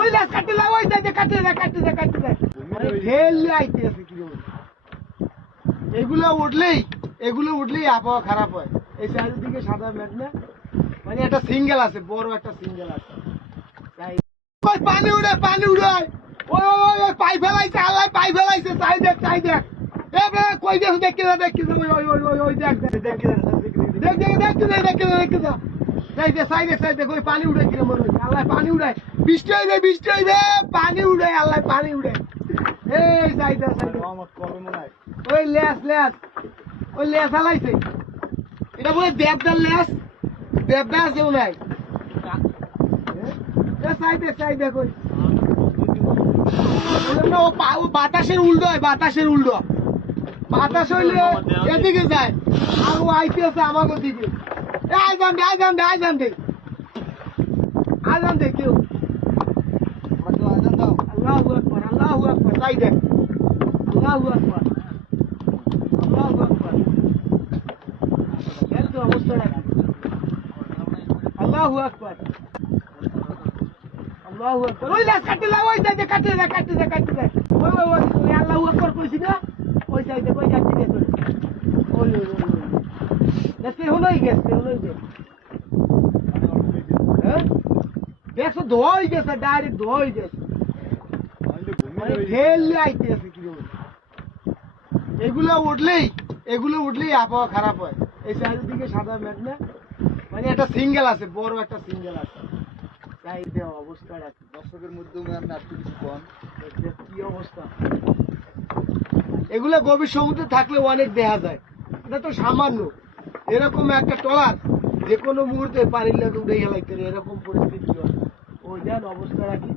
ওই লাস কাটতে লাও ওই যাইতে কাটতে যায় ঢেলে আইতেছে কি এগুলো উঠলেই আবহাওয়া খারাপ হয়। এই চারিদিকে সাদা মেঘ না, মানে একটা সিঙ্গেল আছে, বড় একটা সিঙ্গেল আছে। ওই পানি উড়ে ওই ওই ওই পাই ফেলাইছে, আল্লাহ পাই ফেলাইছে, চাই দেখ এ বে কই দেখি ওই ওই ওই ওই দেখ সাইডে ওই পানি উড়ে কিনা মনে হচ্ছে, আল্লাহ পানি উড়ায়, বৃষ্টি হইবে পানি উড়ে, আল্লাহ পানি উড়ে। এই সাইডে ওই লেস ওই লেস হালাইছে, এটা বলে দেবদার লেস, দেবদা আছেও নাই। সাইডে কই ও বাতাসের উল্টো হয়, বাতাস হইলে এদিকে যায়, আর ও আইতেছে আমাকে দিকে। আজান দে কেউ। আল্লাহু আকবার, তাই দেখ, আল্লাহু আকবার। এত অবস্থা রাখি, আল্লাহু আকবার। ওই লাস কাটতে লাও ওই যাইতে কাটতে যায় ওই ওই ওই আল্লাহু আকবার কইছি না, ওই সাইডে কই যাচ্ছে গেছে ওই দেখতে হলোই গেছে হ্যাঁ দেখো ধোই গেছে, ডাইরেক্ট ধোই গেছে, ঢেলে আইতেছে কি এগুলো উঠলেই আবহাওয়া খারাপ হয়। এই চারিদিকে সাদা মেঘ না, মানে একটা সিঙ্গেল আছে, বড় একটা সিঙ্গেল আছে। অবস্থা রাখি দর্শকের মাধ্যমে আমি আর কিছু কম কি অবস্থা। এগুলো গভীর সমুদ্রে থাকলে অনেক দেখা যায়, এটা তো সামান্য। এরকম একটা ট্রলার যে কোনো মুহূর্তে পানির লাগে উঠে গেলাইতে, এরকম পরিস্থিতি হয়। ওই যান অবস্থা রাখি।